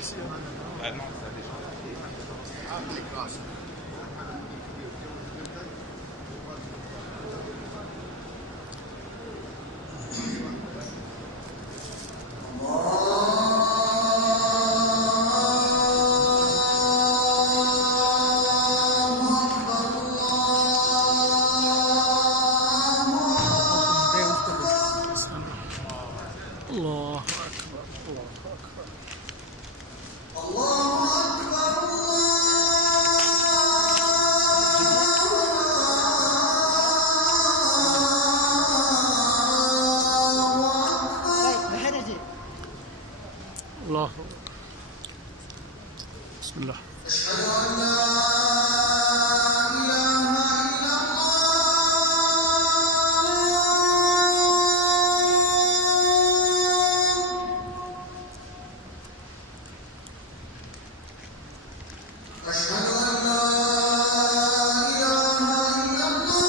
الله أكبر الله أكبر الله أكبر الله أكبر. بسم الله. أشهد أن لا إله إلا الله. أشهد أن لا إله إلا الله.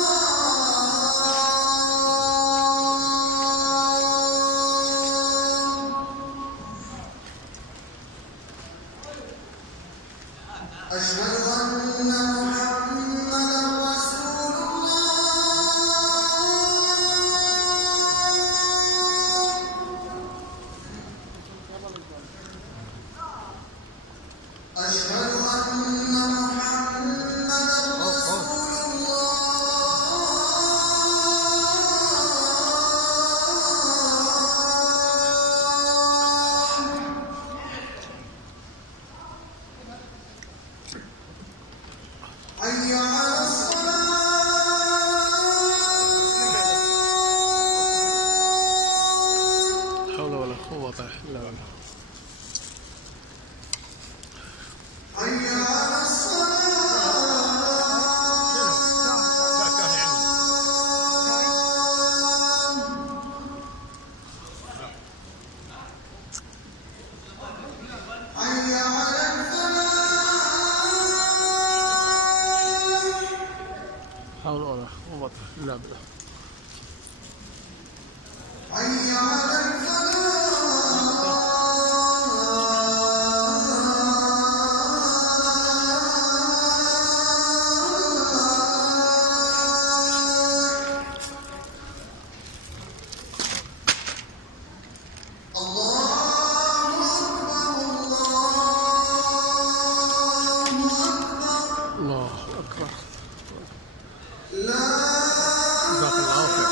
أشهد أن محمدًا رسول الله. أشهد أن محمدًا رسول الله. حي على الصلاة. لا حول ولا قوة إلا بالله. حي على الصلاة. حي على الفلاح. حول ولا قوة إلا بالله. حي على الفلاح. الله أكبر. الله أكبر. لا جزاك الله خير.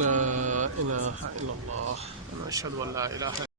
لا إله إلا الله. أنا أشهد أن لا إله